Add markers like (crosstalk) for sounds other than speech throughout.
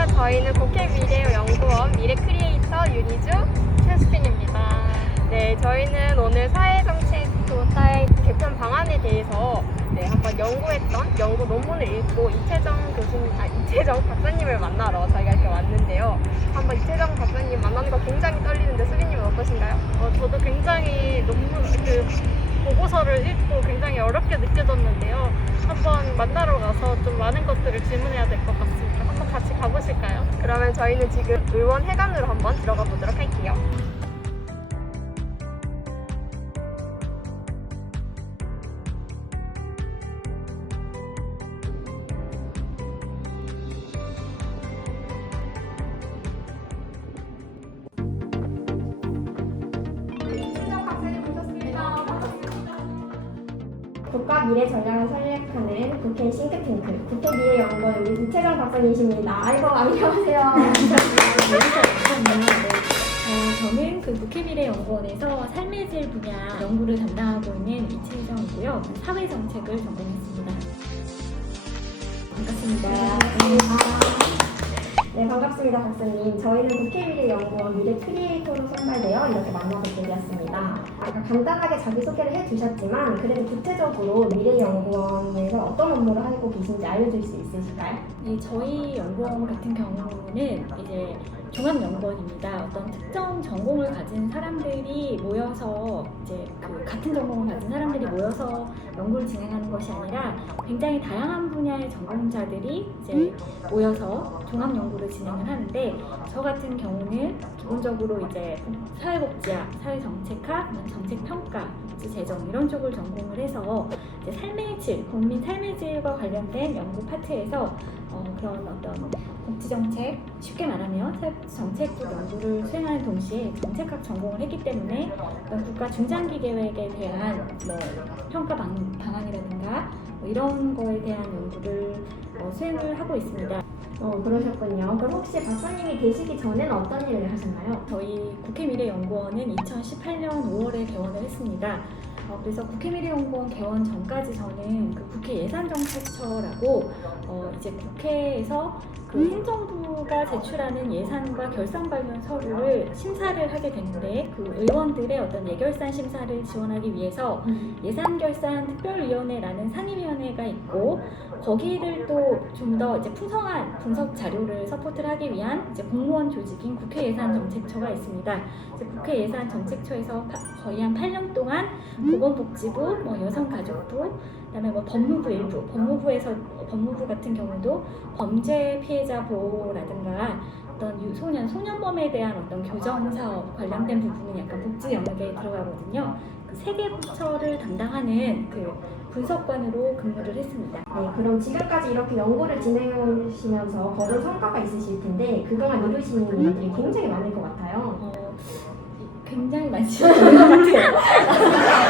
안녕하세요. 저희는 국회 미래연구원 미래크리에이터 윤희주 최수빈입니다. 네, 저희는 오늘 사회정책조사의 개편 방안에 대해서 네, 한번 연구했던 연구 논문을 읽고 이채정 교수님, 아, 이채정 박사님을 만나러 저희가 이렇게 왔는데요. 한번 이채정 박사님 만나는 거 굉장히 떨리는데 수빈님은 어떠신가요? 어, 저도 굉장히 논문, 그, 보고서를 읽고 굉장히 어렵게 느껴졌는데요. 한번 만나러 가서 좀 많은 것들을 질문해야 될 것 같습니다. 가보실까요? 그러면 저희는 지금 의원 회관으로 한번 들어가 보도록 할게요. 국가 미래 전략을 설립하는 국회 싱크탱크 국회 미래 연구원 우리 이채정 박사님이십니다. 아이고 안녕하세요. (laughs) 어, 저는 그 국회미래연구원에서 삶의 질 분야 연구를 담당하고 있는 이채정이고요. 사회정책을 전공했습니다. 반갑습니다. 네 반갑습니다 박사님. 저희는 국회 미래 연구원 미래 크리에이터로 선발되어 이렇게 만나뵙게 되었습니다. 아까 간단하게 자기 소개를 해주셨지만 그래도 구체적으로 미래 연구원에서 어떤 업무를 하고 계신지 알려줄 수 있으실까요? 네, 저희 연구원 같은 경우는 이제 종합연구원입니다. 어떤 특정 전공을 가진 사람들이 모여서 이제 그 같은 전공을 가진 사람들이 모여서 연구를 진행하는 것이 아니라 굉장히 다양한 분야의 전공자들이 이제 모여서 종합 연구를 진행을 하는데 저 같은 경우는 기본적으로 이제 사회복지학, 사회정책학, 정책평가, 재정 이런 쪽을 전공을 해서 이제 삶의 질, 국민 삶의 질과 관련된 연구 파트에서 어, 그런 어떤 복지정책, 쉽게 말하면 사- 정책 쪽 연구를 수행하는 동시에 정책학 전공을 했기 때문에 국가 중장기 계획에 대한 뭐 평가 방, 방안이라든가 뭐 이런 거에 대한 연구를 어, 수행을 하고 있습니다. 어 그러셨군요. 그럼 혹시 박사님이 계시기 전에는 어떤 일을 하셨나요? 저희 국회 미래연구원은 2018년 5월에 개원을 했습니다. 어, 그래서 국회미래연구원 개원 전까지 저는 그 국회 예산정책처라고 어, 이제 국회에서 그 행정부가 제출하는 예산과 결산 관련 서류를 심사를 하게 되는데 그 의원들의 어떤 예결산 심사를 지원하기 위해서 예산결산 특별위원회라는 상임위원회가 있고 거기를 또 좀 더 이제 풍성한 분석 자료를 서포트를 하기 위한 이제 공무원 조직인 국회 예산 정책처가 있습니다. 이제 국회 예산 정책처에서 파- 거의 한 8년 동안 보건복지부, 뭐 여성가족부, 그다음에 뭐 법무부 일부, 법무부에서 법무부 같은 경우도 범죄 피해자 보호라든가 어떤 유소년, 소년범에 대한 어떤 교정 사업 관련된 부분은 약간 복지 영역에 들어가거든요. 그 세개 부처를 담당하는 그 분석관으로 근무를 했습니다. 네, 그럼 지금까지 이렇게 연구를 진행하시면서 거둔 성과가 있으실 텐데 그동안 이루신 일들이 굉장히 많을 것 같아요. 어, 굉장히 것 같아요. (laughs)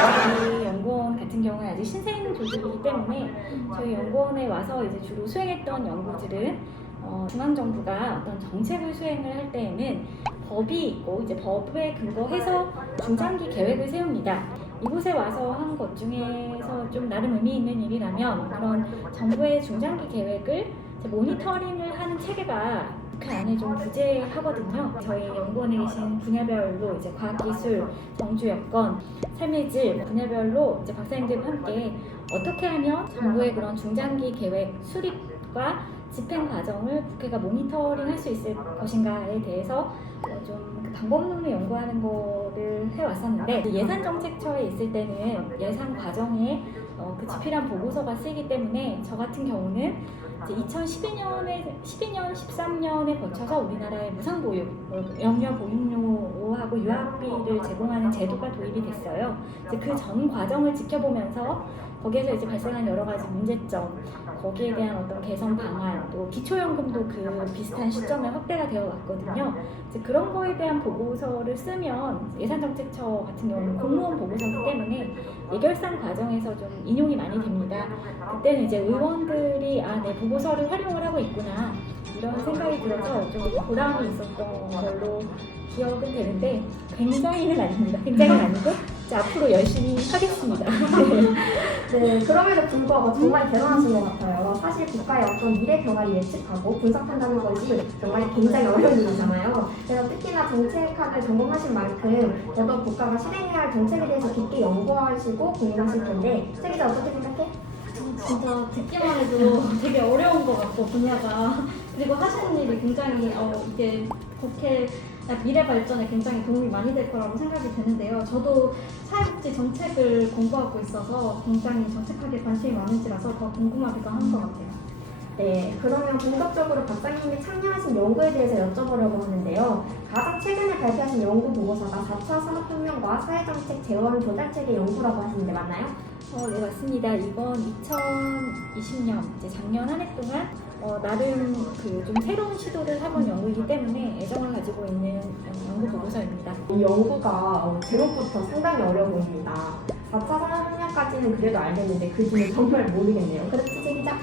조직이기 때문에 저희 연구원에 와서 이제 주로 수행했던 연구들은 어, 중앙정부가 어떤 정책을 수행을 할 때에는 법이 있고 이제 법에 근거해서 중장기 계획을 세웁니다. 이곳에 와서 한 것 중에서 좀 나름 의미 있는 일이라면 그런 정부의 중장기 계획을 모니터링을 하는 체계가 국회 안에 좀 부재하거든요. 저희 연구원에 계신 분야별로 이제 과학기술, 정주 여건, 삶의 질 분야별로 이제 박사님들과 함께 어떻게 하면 정부의 그런 중장기 계획 수립과 집행 과정을 국회가 모니터링 할 수 있을 것인가에 대해서 어, 좀그 방법론을 연구하는 거를 해왔었는데 그 예산 정책처에 있을 때는 예산 과정에 어, 그 집필한 보고서가 쓰이기 때문에 저 같은 경우는 이제 2012년에 12년 13년에 거쳐서 우리나라의 무상보육, 어, 영유아 보육료하고 유학비를 제공하는 제도가 도입이 됐어요. 그 전 과정을 지켜보면서 거기에서 이제 발생한 여러 가지 문제점, 거기에 대한 어떤 개선 방안, 또 기초연금도 그 비슷한 시점에 확대가 되어 왔거든요. 이제 그런 거에 대한 보고서를 쓰면 예산정책처 같은 경우는 공무원 보고서이기 때문에 예결산 과정에서 좀 인용이 많이 됩니다. 그때는 이제 의원들이 아, 내 보고 보고서를 활용을 하고 있구나 이런 생각이 들어서 좀 보람이 있었던 걸로 기억은 되는데 굉장히는 아닙니다. 굉장히는 아니고 이제 앞으로 열심히 하겠습니다. (laughs) 네, 그럼에도 불구하고 정말 대단하신 것 같아요. 사실 국가의 어떤 미래 변화를 예측하고 분석한다는 것이 정말 굉장히 어려운 일이잖아요. 그래서 특히나 정책학을 전공하신 만큼 더더욱 국가가 실행해야 할 정책에 대해서 깊게 연구하시고 고민하실 텐데, 세기자 어떻게 생각해? 진짜 듣기만 해도 되게 어려운 것 같고 분야가 그리고 하시는 일이 굉장히 어, 이게 국회 미래 발전에 굉장히 도움이 많이 될 거라고 생각이 드는데요. 저도 사회복지 정책을 공부하고 있어서 굉장히 정책학에 관심이 많은지라서 더 궁금하기도 하는 것 같아요. 네, 그러면 본격적으로 박사님이 참여하신 연구에 대해서 여쭤보려고 하는데요. 가장 최근에 발표하신 연구 보고서가 4차 산업혁명과 사회정책 재원 조달체계 연구라고 하시는데 맞나요? 어, 네 맞습니다. 이번 2020년 이제 작년 한 해 동안 어, 나름 그 좀 새로운 시도를 해본 연구이기 때문에 애정을 가지고 있는 어, 연구 보고서입니다. 이 연구가 어, 제목부터 상당히 어려워 보입니다. 4차 산업혁명까지는 그래도 알겠는데 그 뒤는 정말 모르겠네요. 그렇지, 제 기자?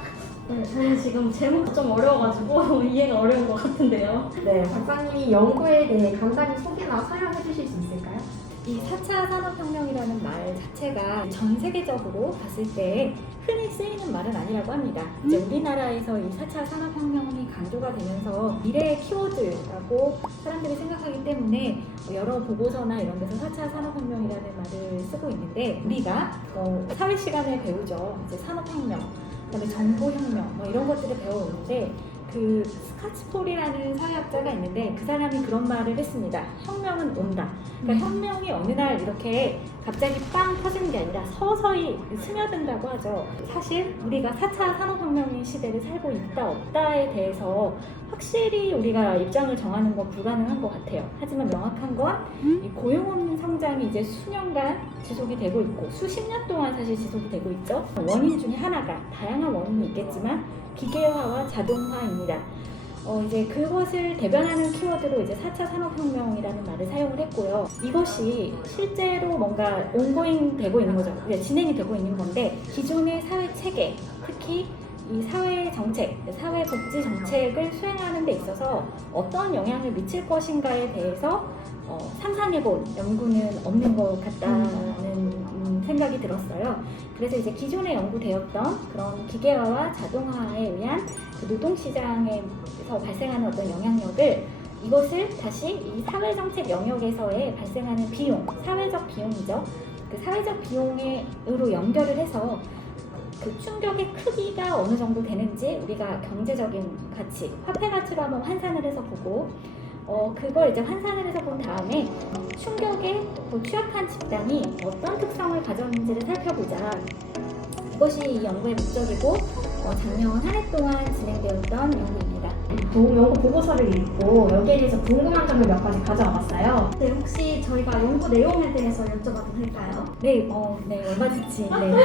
네, 저는 지금 제목이 좀 어려워가지고 (laughs) 이해가 어려운 것 같은데요. 네, 박사님이 연구에 대해 간단히 소개나 설명해 주실 수 있을까요? 이 4차 산업혁명이라는 말 자체가 전 세계적으로 봤을 때 흔히 쓰이는 말은 아니라고 합니다. 이제 우리나라에서 이 4차 산업혁명이 강조가 되면서 미래의 키워드라고 사람들이 생각하기 때문에 여러 보고서나 이런 데서 4차 산업혁명이라는 말을 쓰고 있는데 우리가 어, 사회 시간에 배우죠. 이제 산업혁명, 그다음에 정보혁명 뭐 이런 것들을 배워오는데 그 스카츠폴이라는 사회학자가 있는데 그 사람이 그런 말을 했습니다. 혁명은 온다. 그러니까 혁명이 어느 날 이렇게 갑자기 빵 터지는 게 아니라 서서히 스며든다고 하죠. 사실 우리가 4차 산업혁명의 시대를 살고 있다 없다에 대해서 확실히 우리가 입장을 정하는 건 불가능한 것 같아요. 하지만 명확한 건 이 고용 없는 성장이 이제 수년간 지속이 되고 있고 수십 년 동안 사실 지속이 되고 있죠. 원인 중에 하나가 다양한 원인이 있겠지만 기계화와 자동화입니다. 어, 이제 그것을 대변하는 키워드로 이제 4차 산업혁명이라는 말을 사용을 했고요. 이것이 실제로 뭔가 온고잉 되고 있는 거죠. 이제 진행이 되고 있는 건데 기존의 사회 체계, 특히 이 사회 정책, 사회 복지 정책을 수행하는 데 있어서 어떤 영향을 미칠 것인가에 대해서 어, 상상해본 연구는 없는 것 같다는 음, 생각이 들었어요. 그래서 이제 기존에 연구되었던 그런 기계화와 자동화에 의한 그 노동시장에서 발생하는 어떤 영향력을 이것을 다시 이 사회정책 영역에서의 발생하는 비용, 사회적 비용이죠. 그 사회적 비용으로 연결을 해서 그 충격의 크기가 어느 정도 되는지 우리가 경제적인 가치, 화폐 가치로 한번 환산을 해서 보고 어, 그걸 이제 환산을 해서 본 다음에 충격에 그 취약한 집단이 어떤 특성을 가졌는지를 살펴보자. 이것이 이 연구의 목적이고 어, 작년 한 해 동안 진행되었던 연구 보- 연구 보고서를 읽고 여기에 대해서 궁금한 점을 몇 가지 가져와 봤어요. 네, 혹시 저희가 연구 내용에 대해서 여쭤봐도 될까요? 네, 어, 네, 얼마든지. 네.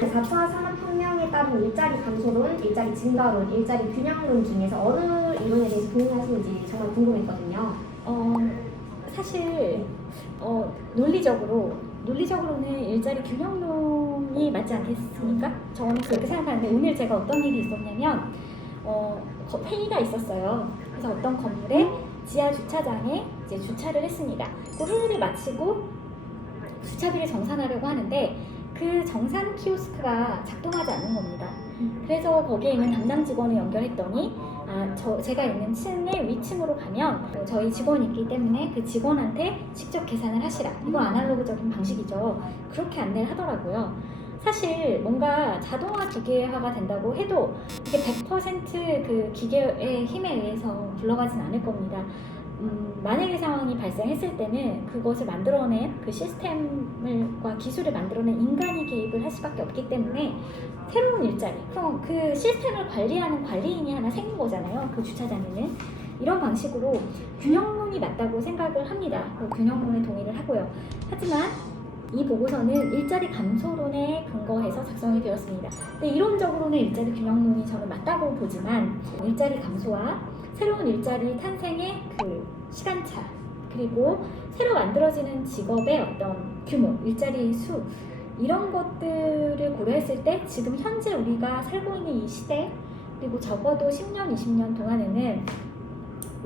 (laughs) 4차 산업혁명에 따른 일자리 감소론, 일자리 증가론, 일자리 균형론 중에서 어느 이론에 대해서 동의하시는지 정말 궁금했거든요. 어, 사실 어, 논리적으로 논리적으로는 일자리 균형론이 맞지 않겠습니까? 저는 그렇게 생각하는데 오늘 제가 어떤 일이 있었냐면 어, 거- 회의가 있었어요. 그래서 어떤 건물의 지하 주차장에 이제 주차를 했습니다. 그 회의를 마치고 주차비를 정산하려고 하는데 그 정산 키오스크가 작동하지 않는 겁니다. 그래서 거기에 있는 담당 직원을 연결했더니 아, 저 제가 있는 층의 위층으로 가면 어, 저희 직원이 있기 때문에 그 직원한테 직접 계산을 하시라. 이거 아날로그적인 방식이죠. 그렇게 안내를 하더라고요. 사실 뭔가 자동화 기계화가 된다고 해도 이게 100%그 기계의 힘에 의해서 굴러가진 않을 겁니다. 음, 만약의 상황이 발생했을 때는 그것을 만들어낸 그 시스템과 기술을 만들어낸 인간이 개입을 할 수밖에 없기 때문에 새로운 일자리, 그럼 그 시스템을 관리하는 관리인이 하나 생긴 거잖아요. 그 주차장에는. 이런 방식으로 균형론이 맞다고 생각을 합니다. 그 균형론에 동의를 하고요. 하지만 이 보고서는 일자리 감소론에 근거해서 작성이 되었습니다. 근데 이론적으로는 일자리 균형론이 저는 맞다고 보지만 일자리 감소와 새로운 일자리 탄생의 그 시간차 그리고 새로 만들어지는 직업의 어떤 규모, 일자리 수 이런 것들을 고려했을 때 지금 현재 우리가 살고 있는 이 시대 그리고 적어도 10년, 20년 동안에는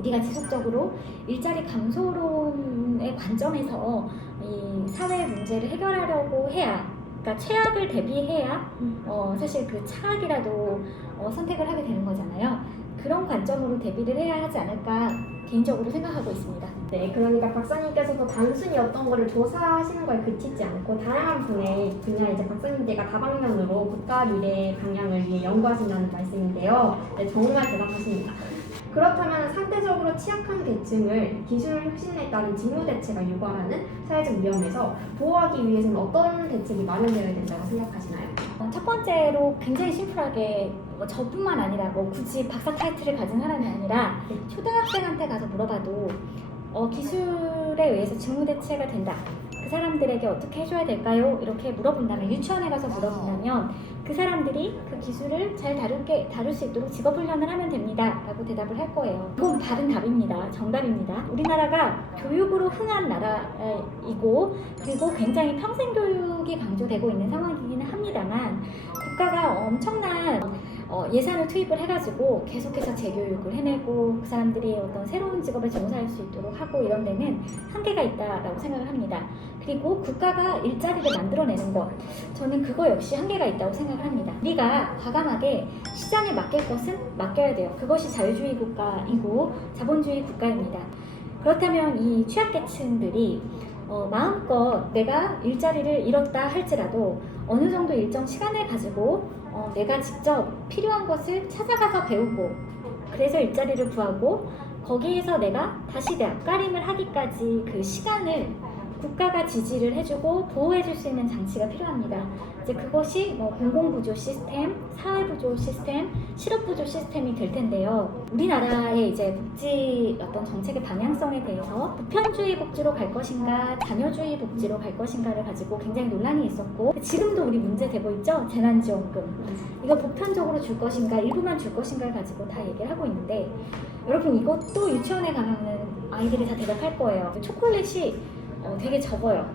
우리가 지속적으로 일자리 감소론의 관점에서 이 사회 문제를 해결하려고 해야, 그러니까 최악을 대비해야 어, 사실 그 차악이라도 어, 선택을 하게 되는 거잖아요. 그런 관점으로 대비를 해야 하지 않을까 개인적으로 생각하고 있습니다. 네, 그러니까 박사님께서도 단순히 어떤 거를 조사하시는 거에 그치지 않고 다양한 분의 분야 이제 박사님들과 다방면으로 국가 미래 방향을 위해 연구하신다는 말씀인데요. 네, 정말 대단하십니다. 그렇다면 상대적으로 취약한 계층을 기술 혁신에 따른 직무 대체가 유발하는 사회적 위험에서 보호하기 위해서는 어떤 대책이 마련되어야 된다고 생각하시나요? 어, 첫 번째로 굉장히 심플하게 뭐 저뿐만 아니라 뭐 굳이 박사 타이틀을 가진 사람이 아니라 초등학생한테 가서 물어봐도 어, 기술에 의해서 직무 대체가 된다. 그 사람들에게 어떻게 해줘야 될까요? 이렇게 물어본다면 유치원에 가서 물어본다면 그 사람들이 그 기술을 잘 다루게 다룰 수 있도록 직업 훈련을 하면 됩니다라고 대답을 할 거예요. 그건 바른 답입니다. 정답입니다. 우리나라가 교육으로 흥한 나라이고 그리고 굉장히 평생 교육이 강조되고 있는 상황이기는 합니다만 국가가 엄청난 어, 예산을 투입을 해가지고 계속해서 재교육을 해내고 그 사람들이 어떤 새로운 직업에 종사할 수 있도록 하고 이런 데는 한계가 있다라고 생각을 합니다. 그리고 국가가 일자리를 만들어내는 것 저는 그거 역시 한계가 있다고 생각을 합니다. 우리가 과감하게 시장에 맡길 것은 맡겨야 돼요. 그것이 자유주의 국가이고 자본주의 국가입니다. 그렇다면 이 취약계층들이 어, 마음껏 내가 일자리를 잃었다 할지라도 어느 정도 일정 시간을 가지고 어, 내가 직접 필요한 것을 찾아가서 배우고 그래서 일자리를 구하고 거기에서 내가 다시 내 앞가림을 하기까지 그 시간을 국가가 지지를 해주고 보호해줄 수 있는 장치가 필요합니다. 이제 그것이 뭐 공공부조 시스템, 사회부조 시스템, 실업부조 시스템이 될 텐데요. 우리나라의 이제 복지 어떤 정책의 방향성에 대해서 보편주의 복지로 갈 것인가, 자녀주의 복지로 갈 것인가를 가지고 굉장히 논란이 있었고 지금도 우리 문제 되고 있죠. 재난지원금 이거 보편적으로 줄 것인가, 일부만 줄 것인가를 가지고 다 얘기를 하고 있는데 여러분 이것도 유치원에 가면은 아이들이 다 대답할 거예요. 초콜릿이 어, 되게 적어요.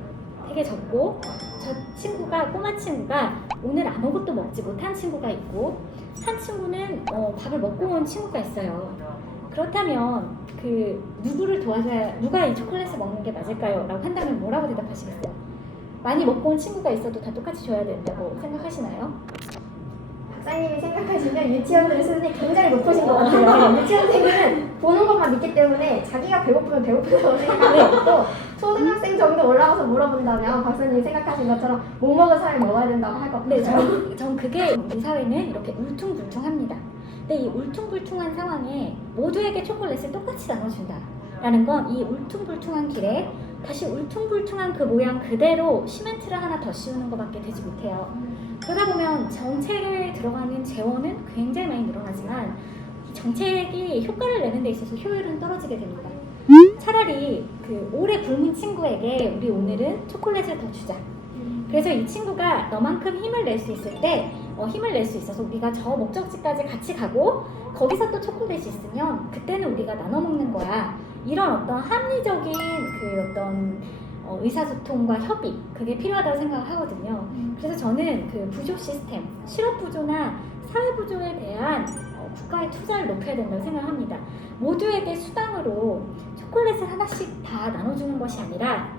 되게 적고 저 친구가 꼬마 친구가 오늘 아무것도 먹지 못한 친구가 있고 한 친구는 어, 밥을 먹고 온 친구가 있어요. 그렇다면 그 누구를 도와줘야 누가 이 초콜릿을 먹는 게 맞을까요? 라고 한다면 뭐라고 대답하시겠어요? 많이 먹고 온 친구가 있어도 다 똑같이 줘야 된다고 생각하시나요? 박사님이 생각하시면 유치원들의 수준이 굉장히 높으신 것 같아요. 유치원생들은 보는 것만 믿기 때문에 자기가 배고프면 배고프다고 생각하는 것도 초등학생 정도 올라가서 물어본다면 박사님이 생각하신 것처럼 못 먹은 사람이 먹어야 된다고 할 것 같아요. 네, 전, (laughs) 전 그게 우리 사회는 이렇게 울퉁불퉁합니다. 근데 이 울퉁불퉁한 상황에 모두에게 초콜릿을 똑같이 나눠준다. 라는 건 이 울퉁불퉁한 길에 다시 울퉁불퉁한 그 모양 그대로 시멘트를 하나 더 씌우는 것밖에 되지 못해요. 그러다 보면 정책에 들어가는 재원은 굉장히 많이 늘어나지만 이 정책이 효과를 내는 데 있어서 효율은 떨어지게 됩니다. 차라리 그 오래 굶은 친구에게 우리 오늘은 초콜릿을 더 주자. 그래서 이 친구가 너만큼 힘을 낼 수 있을 때 어, 힘을 낼 수 있어서 우리가 저 목적지까지 같이 가고 거기서 또 초콜릿이 있으면 그때는 우리가 나눠 먹는 거야. 이런 어떤 합리적인 그 어떤 어, 의사소통과 협의 그게 필요하다고 생각을 하거든요. 그래서 저는 그 부조 시스템, 실업 부조나 사회 부조에 대한 어, 국가의 투자를 높여야 된다고 생각합니다. 모두에게 수당으로 초콜릿을 하나씩 다 나눠주는 것이 아니라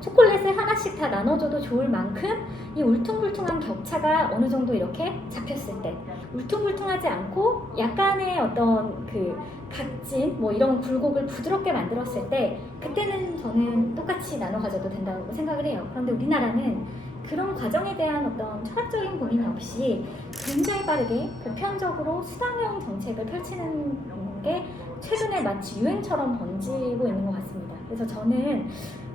초콜릿을 하나씩 다 나눠줘도 좋을 만큼 이 울퉁불퉁한 격차가 어느 정도 이렇게 잡혔을 때 울퉁불퉁하지 않고 약간의 어떤 그 각진 뭐 이런 굴곡을 부드럽게 만들었을 때 그때는 저는 똑같이 나눠 가져도 된다고 생각을 해요. 그런데 우리나라는 그런 과정에 대한 어떤 철학적인 고민이 없이 굉장히 빠르게 보편적으로 수당형 정책을 펼치는 게 최근에 마치 유행처럼 번지고 있는 것 같습니다. 그래서 저는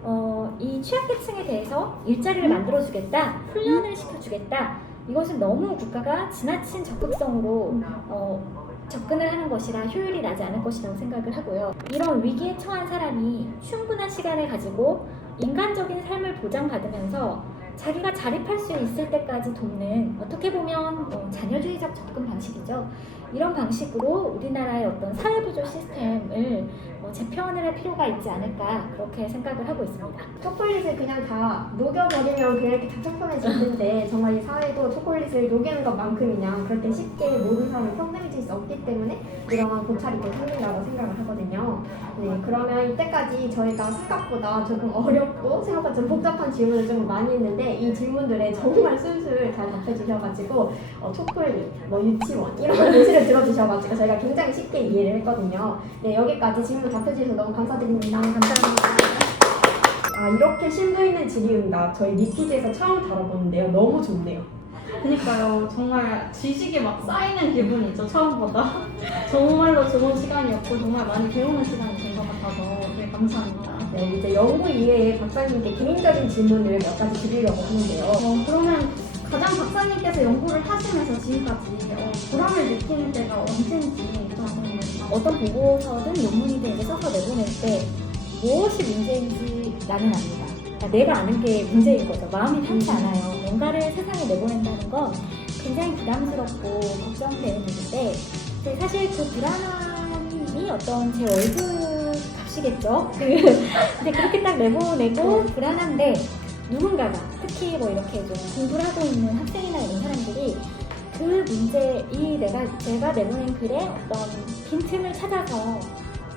어, 이 취약계층에 대해서 일자리를 만들어주겠다, 훈련을 시켜주겠다. 이것은 너무 국가가 지나친 적극성으로 어, 접근을 하는 것이라 효율이 나지 않을 것이라고 생각을 하고요. 이런 위기에 처한 사람이 충분한 시간을 가지고 인간적인 삶을 보장받으면서 자기가 자립할 수 있을 때까지 돕는 어떻게 보면 어, 자녀주의적 접근 방식이죠. 이런 방식으로 우리나라의 어떤 사회부조 시스템을 어, 재편을 할 필요가 있지 않을까 그렇게 생각을 하고 있습니다. 초콜릿을 그냥 다 녹여버리면 그냥 이렇게 다 평평해지는데 (laughs) 정말 이 사회도 초콜릿을 녹이는 것만큼이냐 그렇게 쉽게 모든 사람이 평등해질 수 없기 때문에 이런 고찰이 또 생긴다고 생각을 하거든요. 네, 그러면 이때까지 저희가 생각보다 조금 어렵고 생각보다 좀 복잡한 질문을 좀 많이 했는데 이 질문들에 정말 술술 잘 답해주셔가지고 어, 초콜릿, 뭐 유치원 이런 (laughs) 예시를 들어주셔가지고 저희가 굉장히 쉽게 이해를 했거든요. 네, 여기까지 질문 답해주셔서 너무 감사드립니다. 감사합니다. 아 이렇게 심도 있는 질의응답 저희 미키즈에서 처음 다뤄보는데요. 너무 좋네요. 그러니까요. 정말 지식이 막 쌓이는 기분이죠. 처음보다. (laughs) 정말로 좋은 시간이었고 정말 많이 배우는 시간이 된 것 같아서 되게 감사합니다. 네, 이제 연구 이외에 박사님께 개인적인 질문을 몇 가지 드리려고 하는데요. 어, 그러면 가장 박사님께서 연구를 하시면서 지금까지 어, 보람을 느끼는 때가 언제인지 좀 궁금해요. 어떤 보고서든 논문이든 이제 써서 내보낼 때 무엇이 문제인지 나는 압니다. 그러니까 내가 아는 게 문제인 거죠. 마음이 편치 않아요. 뭔가를 세상에 내보낸다는 건 굉장히 부담스럽고 걱정되는 일인데 사실 그 불안함이 어떤 제 월급 값이겠죠. 그- (laughs) 근데 그렇게 딱 내보내고 불안한데 누군가가 특히 뭐 이렇게 좀 공부를 하고 있는 학생이나 이런 사람들이 그 문제 이 내가 제가 내보낸 글에 어떤 빈틈을 찾아서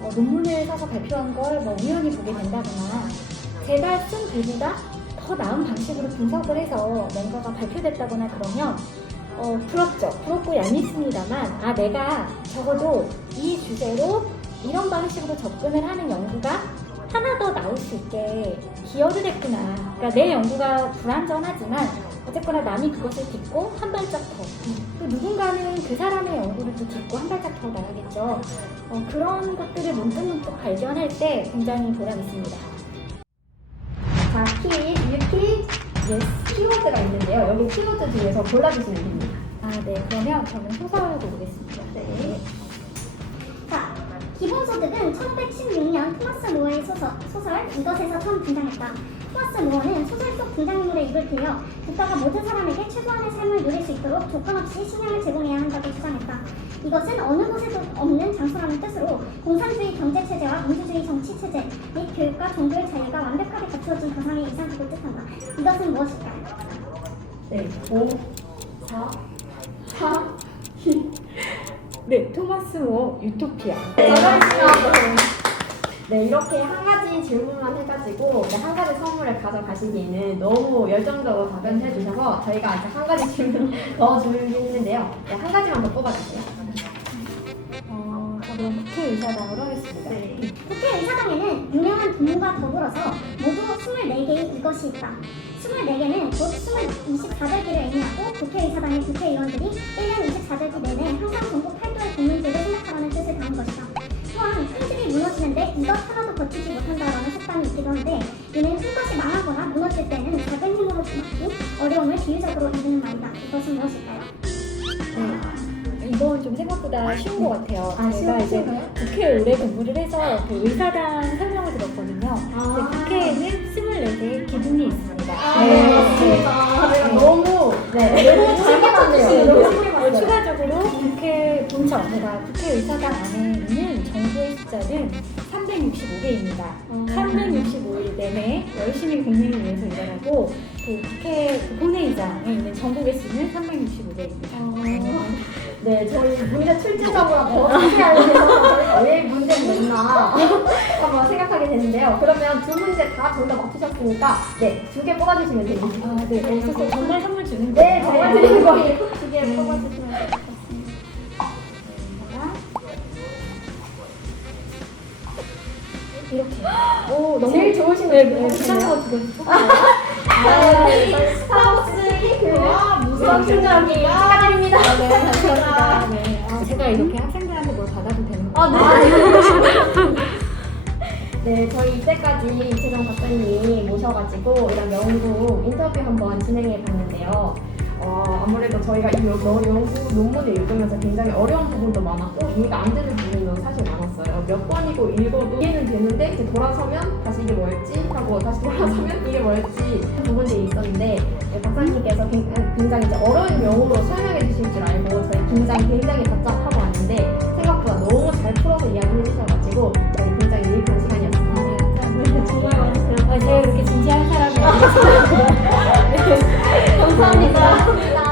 어, 논문을 써서 발표한 걸 뭐 우연히 보게 된다거나 제가 쓴 글보다 더 나은 방식으로 분석을 해서 뭔가가 발표됐다거나 그러면 어, 부럽죠. 부럽고 얄밉습니다만 아 내가 적어도 이 주제로 이런 방식으로 접근을 하는 연구가 하나 더 나올 수 있게 기여를 했구나. 그러니까 내 연구가 불완전하지만 어쨌거나 남이 그것을 듣고 한 발짝 더. 또 누군가는 그 사람의 연구를 또 듣고 한 발짝 더 나가겠죠. 어, 그런 것들을 문득문득 발견할 때 굉장히 보람 있습니다. 자, 키, 유키, 예스, 키워드가 있는데요. 여기 키워드 중에서 골라주시면 됩니다. 아, 네. 그러면 저는 소설 보겠습니다. 기본소득은 1116년 토마스 모어의 소설, 소설 이것에서 처음 등장했다. 토마스 모어는 소설 속 등장인물의 입을 빌려 국가가 모든 사람에게 최소한의 삶을 누릴 수 있도록 조건 없이 식량을 제공해야 한다고 주장했다. 이것은 어느 곳에도 없는 장소라는 뜻으로 공산주의 경제 체제와 민주주의 정치 체제 및 교육과 종교의 자유가 완벽하게 갖추어진 가상의 이상국을 뜻한다. 이것은 무엇일까요? 네, 5, 4, 4, 네. 토마스 모어 유토피아. 네, 이렇게 한 가지 질문만 해가지고 네, 한 가지 선물을 가져가시기에는 너무 열정적으로 답변해 주셔서 저희가 이제 한 가지 질문 (laughs) 더 준비했는데요. 네, 한 가지만 더 뽑아주세요. 어, 저 그럼 국회 의사당으로 하겠습니다. 국회 의사당에는 유명한 동무가 더불어서 모두 24개의 이것이 있다. 24개는 곧 24절기를 의미하고 국회 의사당의 국회의원들이 1년 24절기 내내 항상 전국 8도의 국민들을 생각하라는 뜻을 담은 것이다. 또한 큰 집이 무너지는데 이것 하나도 버티지 못한다라는 속담이 있기도 한데 이는 큰 것이 망하거나 무너질 때는 작은 힘으로 막기 어려움을 비유적으로 이르는 말이다. 이것은 무엇일까요? 네. 이건 좀 생각보다 쉬운 것 같아요. 아, 제가 쉬운- 이제? 국회에 오래 근무를 해서 그 의사당 설명을 들었거든요. 아. 근데 국회에는 24개의 기둥이 있습니다. 아, 네, 맞습니다. 저희가 너무, 네, 너무 신기하네요. 그러니까 국회의사당 안에 있는 정부의 숫자는 365개입니다. 어. 365일 내내 열심히 국민을 위해서 일하고 그 국회 그 본회의장에 있는 전국의 수는 365개입니다. 네, 저희 문제 출제자보다 더 상세하게 왜 문제가 있나 (laughs) 한번 생각하게 되는데요. 그러면 두 문제 다 정답 맞추셨으니까 네, 두 개 뽑아주시면 됩니다. 아, 네. 그래서 정말 선물 주는 네, 거예요. 정말 드리는 거예요. 두 개 뽑아주시면 같습니다. 이렇게. 오, 너무 제일 좋으신 거 네, 네, 비싼 거 아, 네, 스타벅스 케이크 무선 충전기 축하드립니다. 네, 감사합니다. 네. 아, 제가 이렇게 학생들한테 뭘 받아도 되는 아, 거예요? (laughs) 네, 저희 이때까지 이채정 박사님이 모셔가지고 이런 연구 인터뷰 한번 진행해 봤는데요. 어, 아무래도 저희가 이 연- 연구 논문을 읽으면서 굉장히 어려운 부분도 많았고 이해가 안 되는 부분도 사실 많았어요. 몇 번이고 읽어도 이해는 되는데 이제 돌아서면 다시 이게 뭘지 하고 다시 돌아서면 (laughs) 이게 뭘지 한 부분들이 있었는데 박사님께서 그, 그, 굉장히 이제 어려운 용어로 설명해 주실 줄 알고 저희 굉장히 굉장히 답답하고 왔는데 생각보다 너무 잘 풀어서 이야기해 주셔가지고 저희 굉장히 유익한 시간이었습니다. 네, 정말 많으세요. 제가 이렇게 진지한 사람이에요. (laughs) (laughs) 네, 감사합니다. 감사합니다.